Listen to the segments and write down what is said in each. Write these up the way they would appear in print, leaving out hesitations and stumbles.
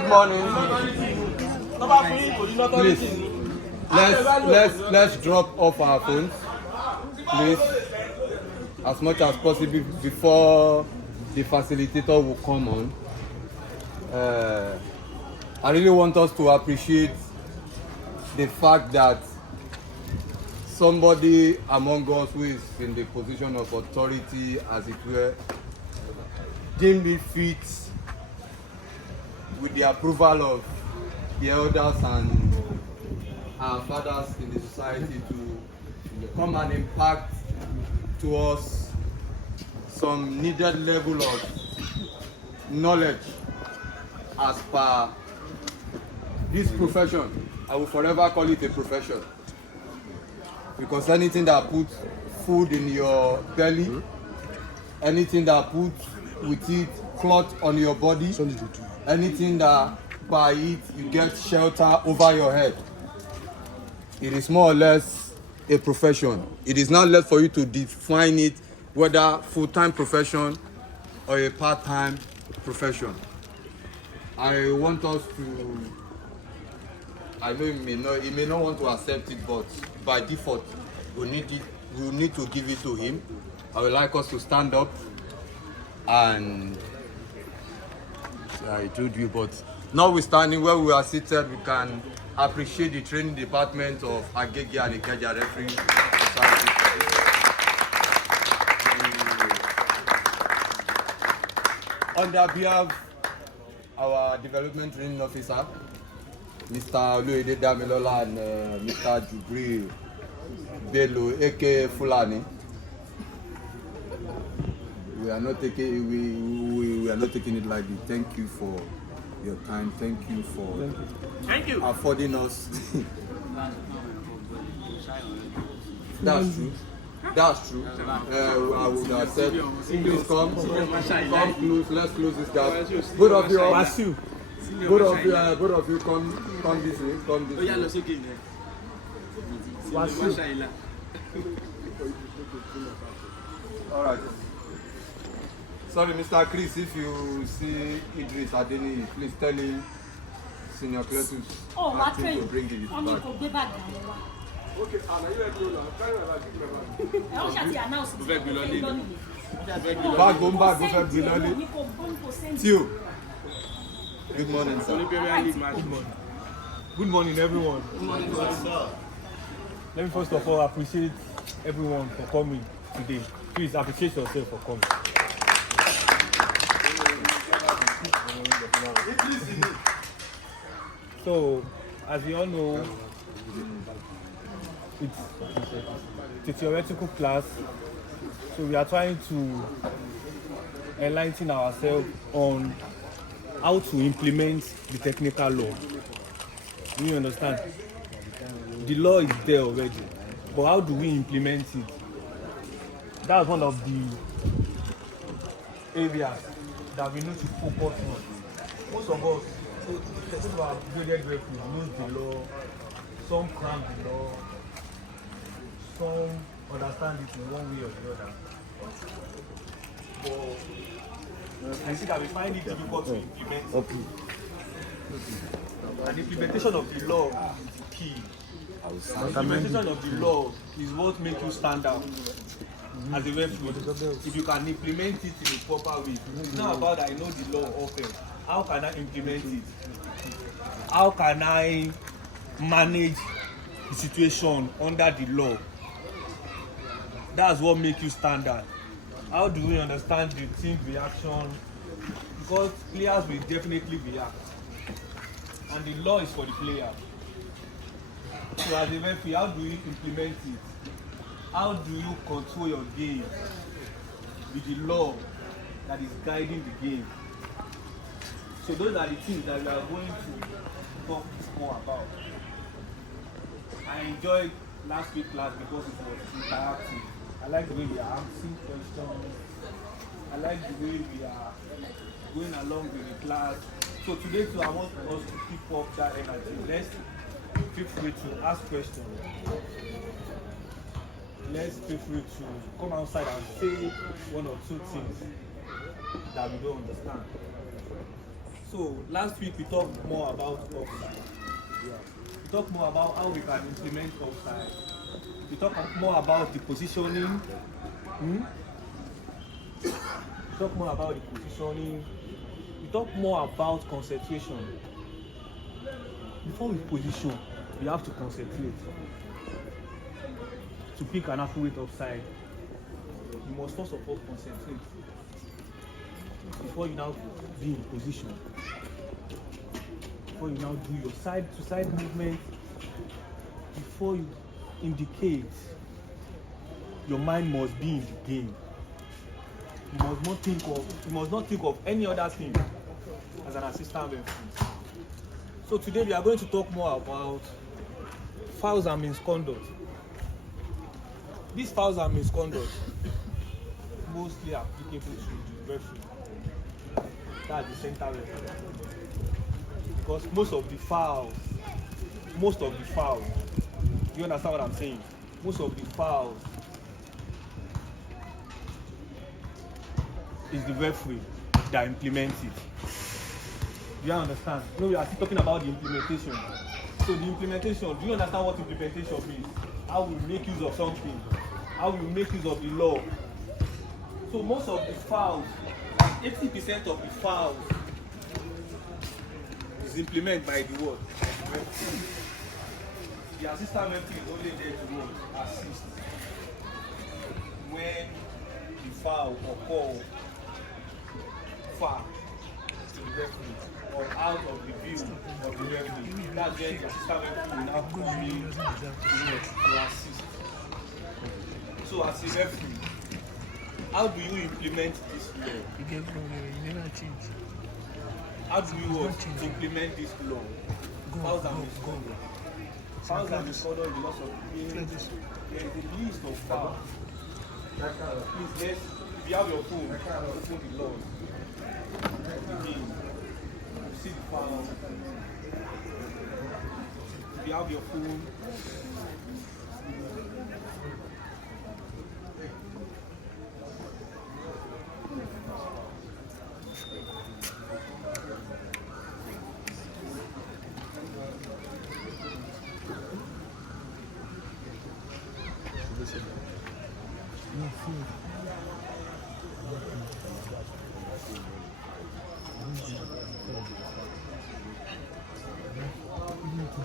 Good morning. Please, let's drop off our phones, please, as much as possible before the facilitator will come on. I really want us to appreciate the fact that somebody among us who is in the position of authority, as it were, deemed it fit, with the approval of the elders and our fathers in the society, to come and impact to us some needed level of knowledge as per this profession. I will forever call it a profession, because anything that puts food in your belly, anything that puts with it cloth on your body, anything that by it you get shelter over your head, it is more or less a profession. It is not left for you to define it whether full-time profession or a part-time profession. I want us to, I know you may not want to accept it, but by default we need to give it to him. I would like us to stand up and I told you, but notwithstanding where we are seated, we can appreciate the training department of Agege and Ikeja Referee Society. On their behalf, our development training officer, Mr. Oluede Damilola, and Mr. Jubril Bello, aka Fulani. We are not taking it lightly. Thank you for your time. Thank you for affording us. That's true. That's true. I would have said, please come close. Let's close this gap. Both of you come this way. Come this way. All right. Sorry, Mr. Chris, if you see Idris Adeni, please tell him Senior Cletus asked him to bring the bag. Okay, Good morning, sir. Good morning, everyone. Good morning, sir. Let me first of all appreciate everyone for coming today. Please appreciate yourself for coming. So, as you all know, it's a theoretical class, so we are trying to enlighten ourselves on how to implement the technical law. Do you understand? The law is there already, but how do we implement it? That's one of the areas that we need to focus on. Most of us, people who are graded referees knows the law, some cram the law, some understand it in one way or the other. But I see that we find it difficult to implement. Okay. And the implementation of the law is the key. The implementation of the law is what makes you stand out as a referee. If you can implement it in a proper way, it's not about that I know the law often. How can I implement it? How can I manage the situation under the law? That's what makes you stand out. How do we understand the team reaction? Because players will definitely react, and the law is for the player. So as a referee, how do you implement it? How do you control your game with the law that is guiding the game? So those are the things that we are going to talk more about. I enjoyed last week's class because it was interactive. I like the way we are asking questions. I like the way we are going along with the class. So today too, I want us to keep up that energy. Let's feel free to ask questions. Let's feel free to come outside and say one or two things that we don't understand. So last week we talked more about offside. We talked more about how we can implement offside. We talked more about the positioning. We talk more about the positioning. We talk more about concentration. Before we position, we have to concentrate. To pick an accurate offside, you must first of all concentrate before you now be in position. Before you now do your side to side movement, before you indicate, your mind must be in the game. You must not think of any other thing as an assistant referee. So today we are going to talk more about fouls and misconduct. These fouls and misconduct mostly applicable to the referee. That's the center referee. Because most of the fouls, you understand what I'm saying? Most of the fouls is the referee that implements it. Do you understand? No, we are still talking about the implementation. So the implementation, do you understand what implementation means? How we make use of something, how we make use of the law. So most of the fouls, 80% of the fouls is implemented by the what? The assistant referee is only there to what? Assist. When the foul occurs far to the referee or out of the view of the referee, that's when the assistant referee will now come in to assist. So as a referee, how do you implement this law? You never change. How do you implement this law? Fouls and misconduct. Fouls and misconduct is lots of things. There is a list of fouls. Please, if you have your phone, open the laws. You see the fouls. If you have your phone,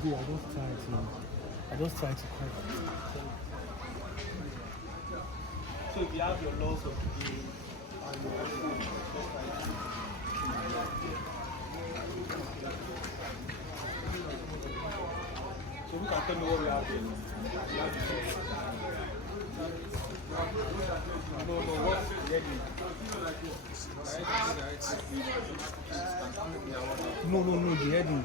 Today I just try to call. so if you have your laws of the game and your phone, just try to so who can tell me what we have here? We have the no, what's the heading? No, the heading.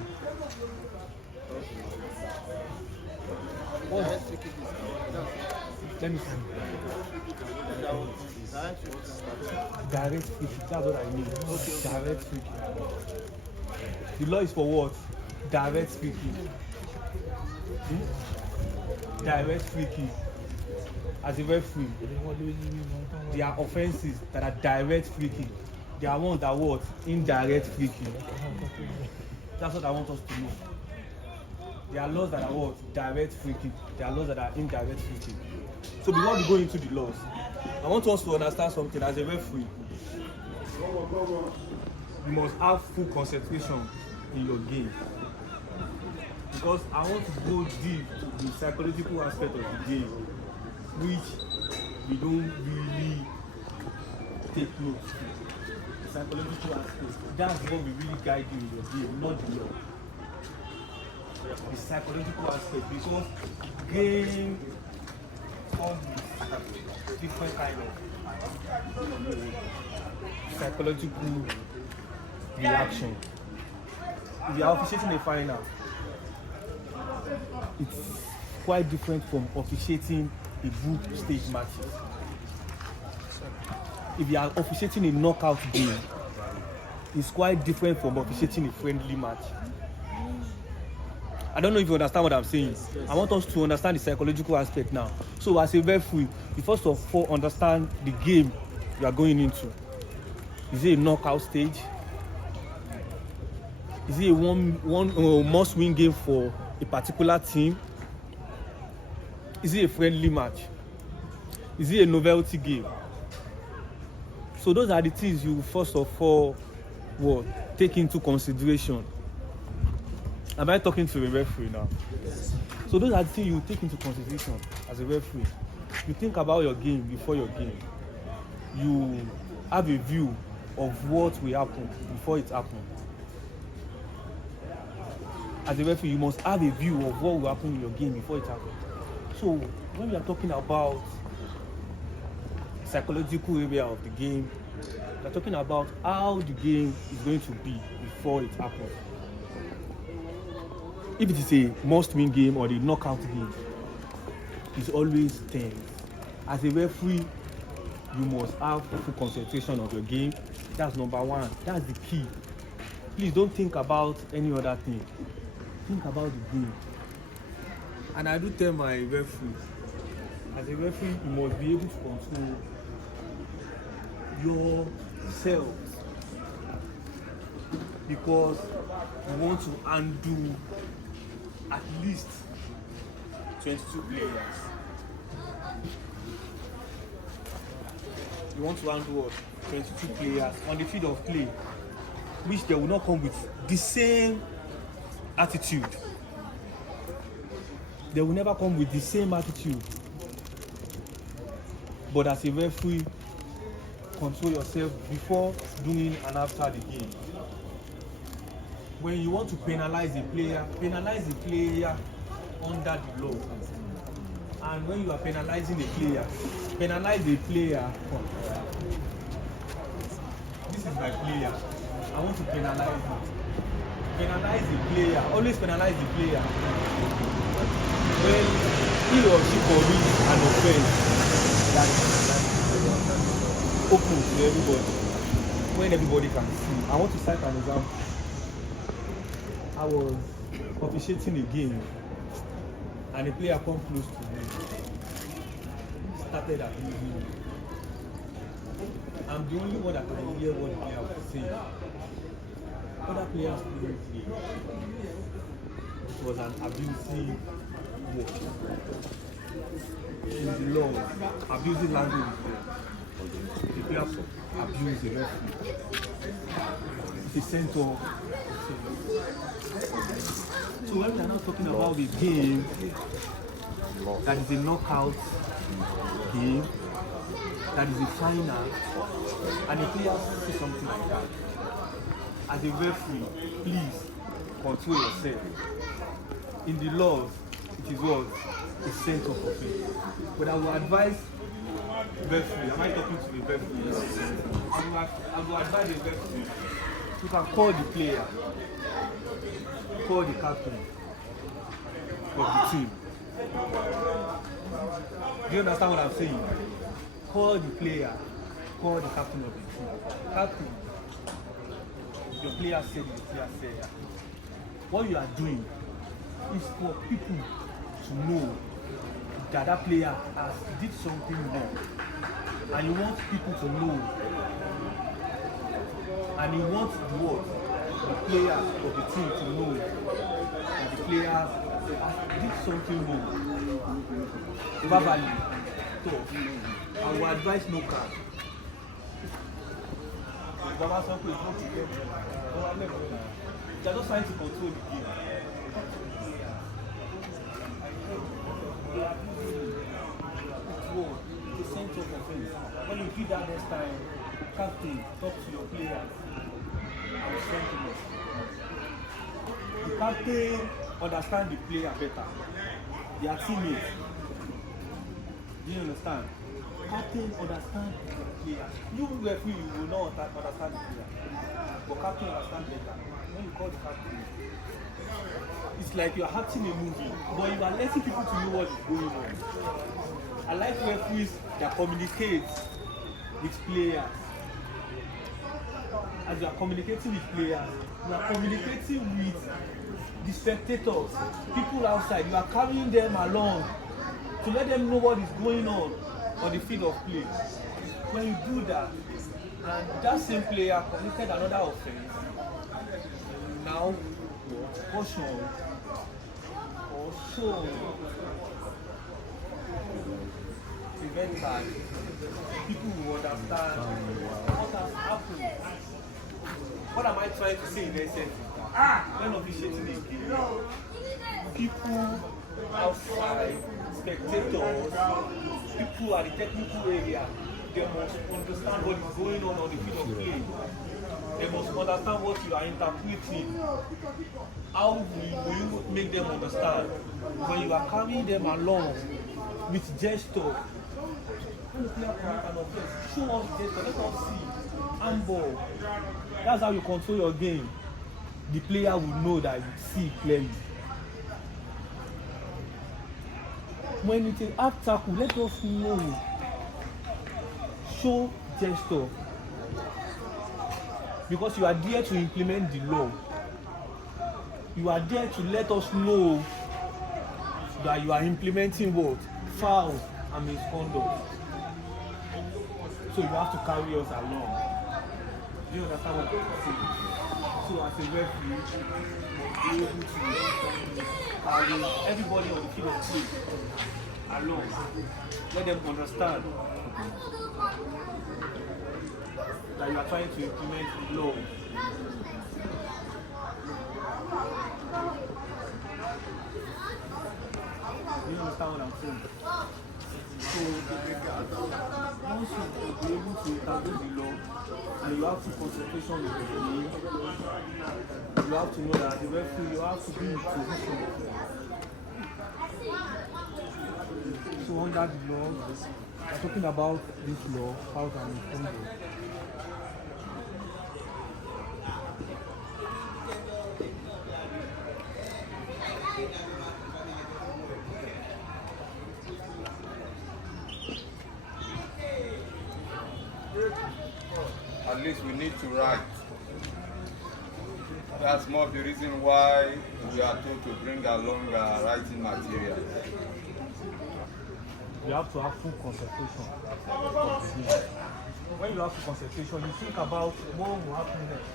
Oh. Let me see. Direct free kick, that's what I mean. Okay. Direct free kick. The law is for what? Direct free kick. Direct free kick. As a referee, there are offenses that are direct free kick. There are ones that what? Indirect free kick. That's what I want us to know. There are laws that are what? Direct free kick. There are laws that are indirect free kick. So before we go into the laws, I want us to understand something. As a referee, you must have full concentration in your game. Because I want to go deep to the psychological aspect of the game, which we don't really take note of. The psychological aspect. That's what will really guide you in your game, not the law. The psychological aspect, because game comes with different kind of psychological reaction. If you are officiating a final, it's quite different from officiating a group stage match. If you are officiating a knockout game, it's quite different from officiating a friendly match. I don't know if you understand what I'm saying. Yes. I want us to understand the psychological aspect now. So as a referee, you first of all understand the game you are going into. Is it a knockout stage? Is it a one must-win game for a particular team? Is it a friendly match? Is it a novelty game? So those are the things you first of all take into consideration. Am I talking to a referee now? So those are the things you take into consideration as a referee. You think about your game before your game. You have a view of what will happen before it happens. As a referee, you must have a view of what will happen in your game before it happens. So when we are talking about psychological area of the game, we are talking about how the game is going to be before it happens. If it is a must-win game or a knockout game, it's always tense. As a referee, you must have full concentration of your game. That's number one. That's the key. Please don't think about any other thing. Think about the game. And I do tell my referees, as a referee, you must be able to control yourself, because you want to undo at least 22 players. You want to undo what? 22 players on the field of play, which they will not come with the same attitude. They will never come with the same attitude. But as a referee, control yourself before, during, and after the game. When you want to penalize the player under the law. And when you are penalizing the player, penalize the player. This is my player. I want to penalize him. Penalize the player. Always penalize the player. When he or she commits an offense that is open to everybody, when everybody can see. I want to cite an example. I was officiating a game and a player come close to me, started abusing me. I'm the only one that can hear what the player was saying. Other players couldn't hear. It was an abusive word. In the law, abusive language is there. The player abused the referee. He sent off. So when we are not talking about the game that is a knockout game, that is a final, and the player says something like that, as a referee, please control yourself. In the laws, it is what? A sent off offense. But I will advise referee. Am I talking to the referee? I will advise the referee. You can call the player, call the captain of the team. Do you understand what I'm saying? Call the player, call the captain of the team. Captain, your player said, what you are doing is for people to know that that player has did something wrong, and you want people to know, and you want the players of the team to know that the players did something wrong. Verbally, so I will advise no card. They are just trying to control the game. It's a central offense. When you do that next time, captain, talk to your players. I will send you. The captain understand the player better. Their teammates. Do you understand? Captain understand the player. You referee, you will not understand the player. But captain understand better. When you call the captain, it's like you are acting a movie, but you are letting people to know what is going on. I like referees that communicate with players. As you are communicating with players, you are communicating with the spectators, people outside. You are carrying them along to let them know what is going on the field of play. When you do that, and that same player committed another offense, now allow caution or show prevent that people will understand what has happened. What am I trying to say in essence? When officiating a game, people outside, spectators, people at the technical area, they must understand what is going on the field of play. They must understand what you are interpreting. How will you make them understand? When you are carrying them along with gesture, show us gesture, let us see. Handball. That's how you control your game. The player will know that you see clearly. When it's an hard tackle, let us know. Show gesture. Because you are there to implement the law. You are there to let us know that you are implementing what? Foul and misconduct. So you have to carry us along. Do you understand what I'm saying? So as a referee, you be able to carry everybody on the field of play along. Let them understand that you are trying to implement the law. Do you understand what I'm saying? So once you be able to interpret the law and you have to concentration with the game, you have to know that the referee, you have to be in position. So under the law, we're talking about this law, how can we follow it? At least we need to write. That's more of the reason why we are told to bring along writing material. You have to have full concentration. When you have full concentration, you think about what will happen next.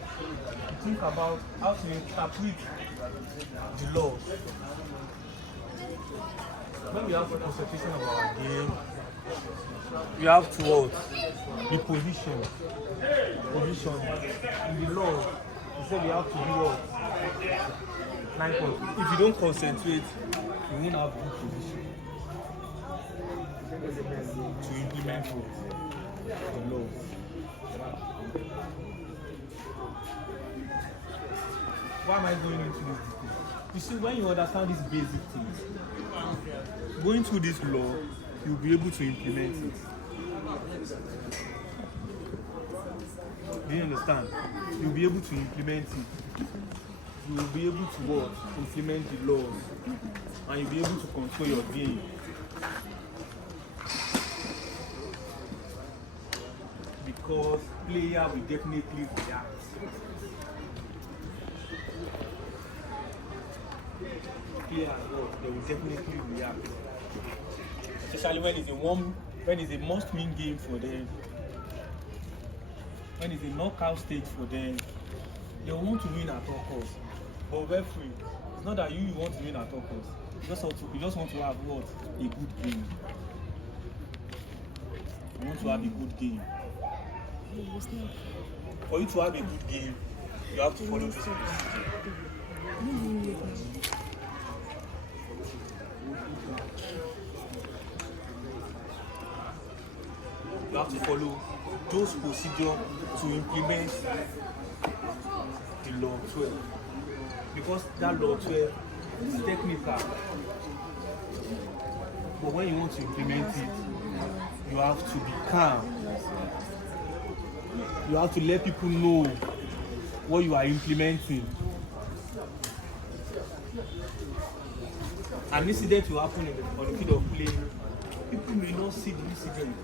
You think about how to interpret the laws. When we have full concentration of our game, we have to what? Be positioned. Position. In the law, you say we have to do what? 9 points. If you don't concentrate, you won't have good position to implement the law. Why am I going into this detail? You see, when you understand these basic things, going through this law, you'll be able to implement it. Do you understand? You'll be able to implement it. You will be able to what? Implement the laws. And you'll be able to control your game. Because player will definitely react. Player, they will definitely react. Especially when it's a must-win game for them. When it's a knockout stage for them, they want to win at all costs. But referee, it's not that you want to win at all costs. You just want to have what? A good game. You want to have a good game. For you to have a good game, you have to follow this procedure. You have to follow those procedures to implement the law 12. Because that law 12 is technical. But when you want to implement it, you have to be calm. You have to let people know what you are implementing. An incident will happen on the field of play. People may not see the incident,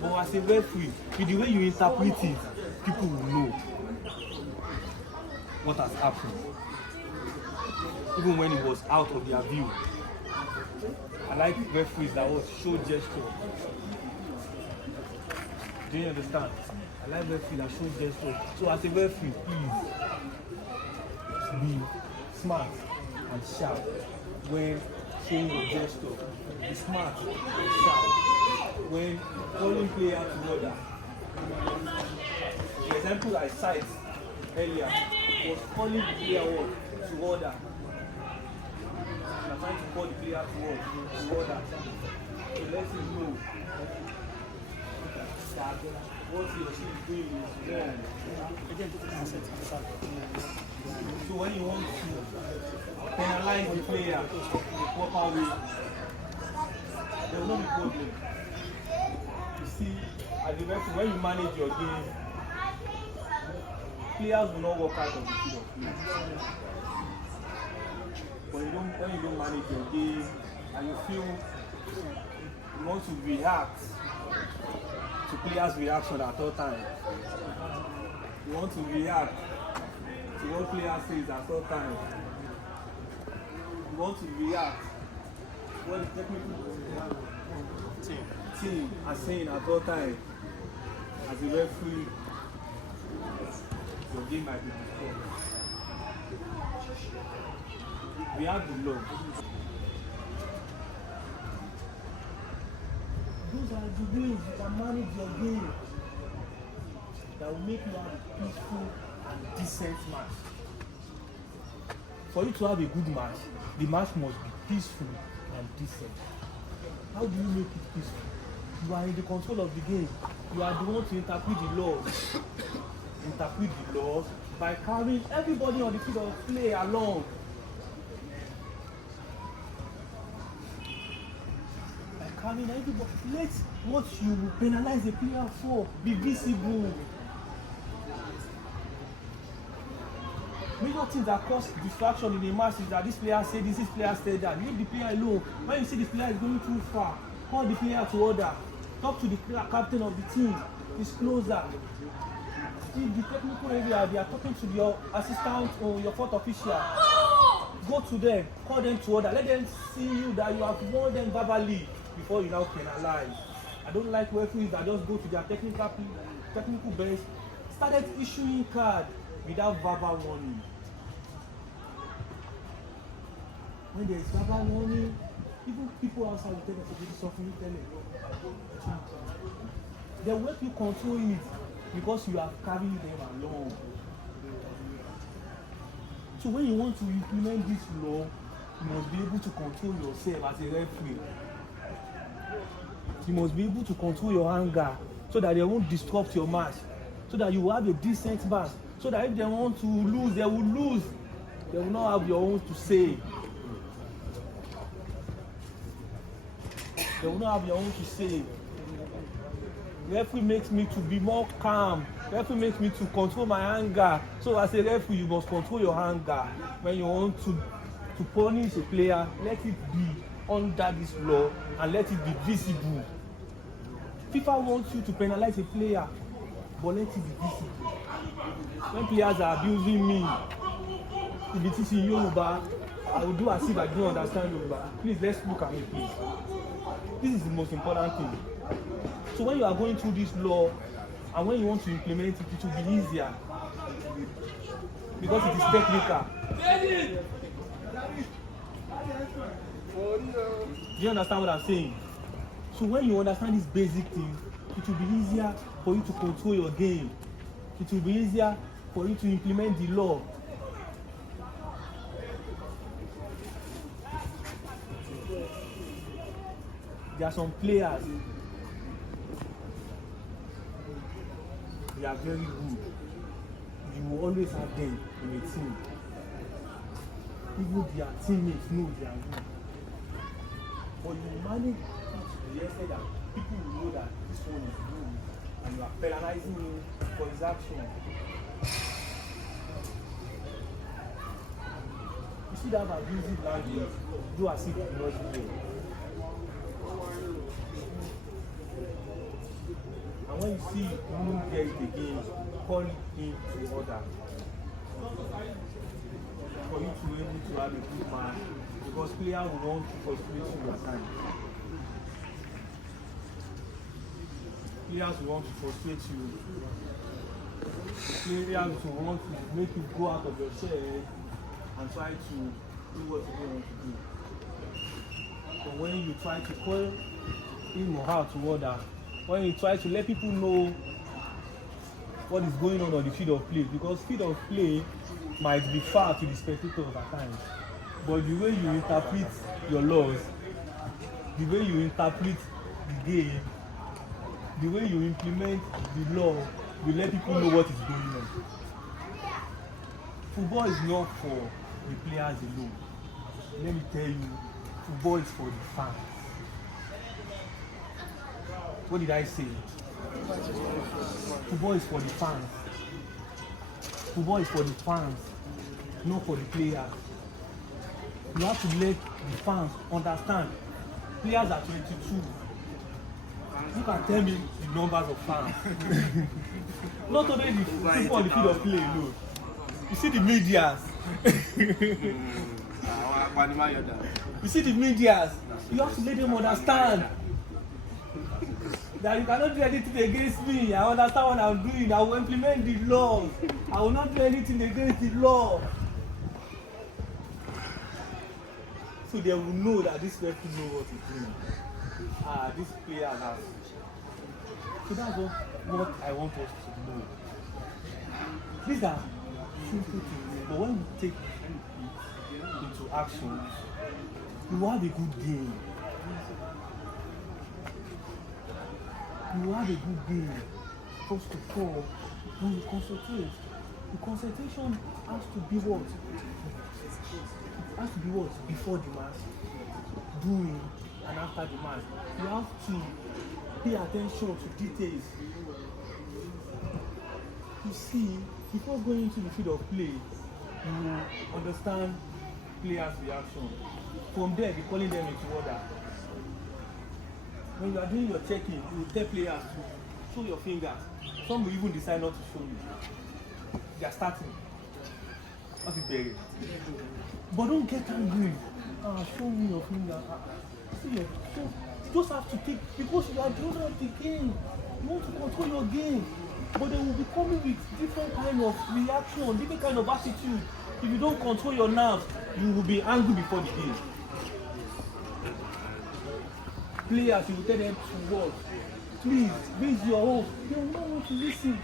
but as a referee, with the way you interpret it, people will know what has happened, even when it was out of their view. I like referees that will show gesture. Do you understand? I like referees that show gesture. So as a referee, please be smart and sharp when showing your gesture. Be smart and sharp when calling player to order. The example I cite earlier was calling the player to order. You are trying to call the player to order. To let him know that what he or she is doing is wrong. So when you want to penalize the player in a proper way, there will not be problem. You see, at the referee, when you manage your game, players will not walk out of the field of play. When you don't manage your game and you feel you want to react to players' reaction at all times. You want to react to what players says at all times. You want to react to what the technical team are saying at all times. As a referee, your game might be destroyed. We have the law. Those are the ways you can manage your game that will make you have a peaceful and decent match. For you to have a good match, the match must be peaceful and decent. How do you make it peaceful? You are in the control of the game. You are the one to interpret the laws. Interpret the laws by carrying everybody on the field of play along. Carrying everybody. Let what you penalize the player for be visible. Major things that cause distraction in a match is that this player said this player said that. Leave the player alone. When you see the player is going too far, call the player to order. Talk to the captain of the team. He's closer. In the technical area, they are talking to your assistant or your fourth official. Go to them, call them to order. Let them see you that you have warned them verbally before you now penalize. I don't like referees that just go to their technical bench, started issuing cards without verbal warning. When there is verbal warning, even people outside will tell them to do something, tell them. They will help you control it because you have carried them along. So when you want to implement this law, you must be able to control yourself as a referee. You must be able to control your anger so that they won't disrupt your match, so that you will have a decent match, so that if they want to lose, they will lose. They will not have your own to say. They will not have your own to say. Referee makes me to be more calm. Referee makes me to control my anger. So as a referee, you must control your anger. When you want to punish a player, let it be under this law and let it be visible. FIFA wants you to penalize a player, but let it be visible. When players are abusing me, if it is in Yoruba, I will do as if I don't understand Yoruba. Please, let's look at me, please. This is the most important thing. So when you are going through this law and when you want to implement it, it will be easier because it is technical. Do you understand what I'm saying? So when you understand this basic thing, it will be easier for you to control your game. It will be easier for you to implement the law. There are some players, they are very good. You will always have them in a team. Even their teammates know they are good. But you manage it to the extent that people will know that this one is good and you are penalizing him for his action. You see that abusive language, do as if you not do. And when you see you don't get it again, call him to order. For you to be able to have a good match, because players will want to frustrate you at times. Players will want to frustrate you. Players will want to make you go out of your chair and try to do what you don't want to do. But when you try to call him or her to order, when you try to let people know what is going on the field of play, because field of play might be far to the spectators at times, but the way you interpret your laws, the way you interpret the game, the way you implement the law will let people know what is going on. Football is not for the players alone. Let me tell you, football is for the fans. What did I say? Football is for the fans. Football is for the fans, not for the players. You have to let the fans understand. Players are 22. You can tell me the numbers of fans. Not only the people on the field of play alone. You see the medias. You see the medias. You have to let them understand that you cannot do anything against me. I understand what I'm doing. I will implement the law. I will not do anything against the law. So they will know that this person knows what he's doing. This player has. So that's what I want us to know. These are simple things, but when we take it into action, you will have a good game. You will have a good game. First of all, when you concentrate, the concentration has to be what? It has to be what? Before the match, during and after the match. You have to pay attention to details. You see, before going into the field of play, you will understand players' reaction. From there, be calling them into order. When you are doing your checking, you will tell players to show your fingers. Some will even decide not to show you. They are starting. That's it, buried. But don't get angry. Show me your finger. See, so you just have to take, because you are the owner of the game. You want to control your game. But they will be coming with different kind of reaction, different kind of attitude. If you don't control your nerves, you will be angry before the game. Players, you will tell them to work. Please, raise your hope. They will not want to listen.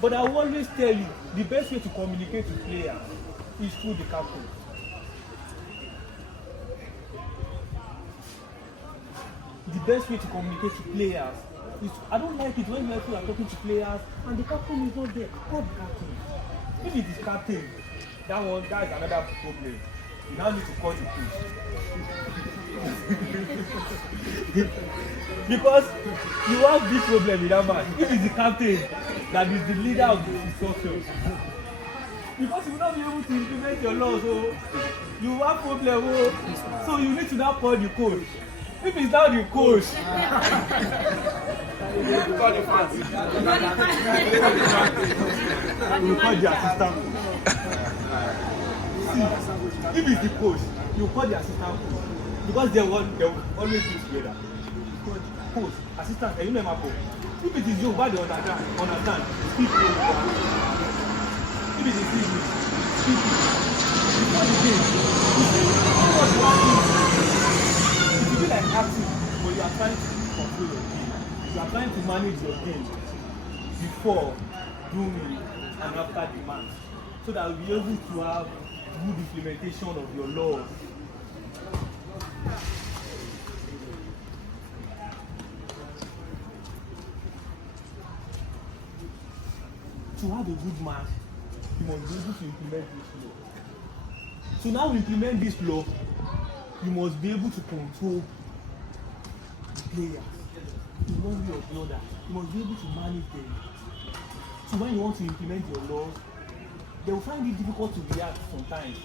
But I will always tell you, the best way to communicate with players is through the captain. The best way to communicate with players is, I don't like it when people are talking to players and the captain is not there. Call the captain. If it is captain, that is another problem. You now need to call the coach. Because you have this problem with that man. If it's the captain that is the leader of the instructions, because you will not be able to implement your laws, so you have problem. So you need to now call the coach. If it's now the coach, you call the fans. You call the assistant. See, if it's the coach, you call the assistant coach. Because they will always do together. Coach, assistant, you know my. If it is you, why they understand? Speak to you. If it is you, speak to you. Before the game, it will be like acting, but you are trying to control your game. You are trying to manage your game before, during, and after the match, so that you will be able to have good implementation of your laws. To have a good match, you must be able to implement this law. So now implement this law, you must be able to control the players in one way or the other. You must be able to manage them. So when you want to implement your laws, they will find it difficult to react sometimes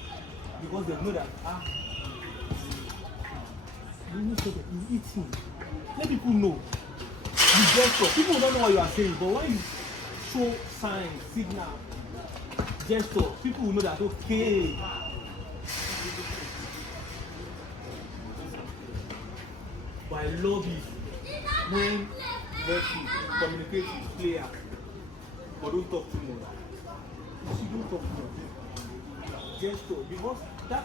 because they know that you eat him. Let people know. The gesture. People don't know what you are saying, but when you show signs, signal, gesture, people will know that okay. But I love it when referee communicate with players, but don't talk too much. You don't talk too much. gesture because that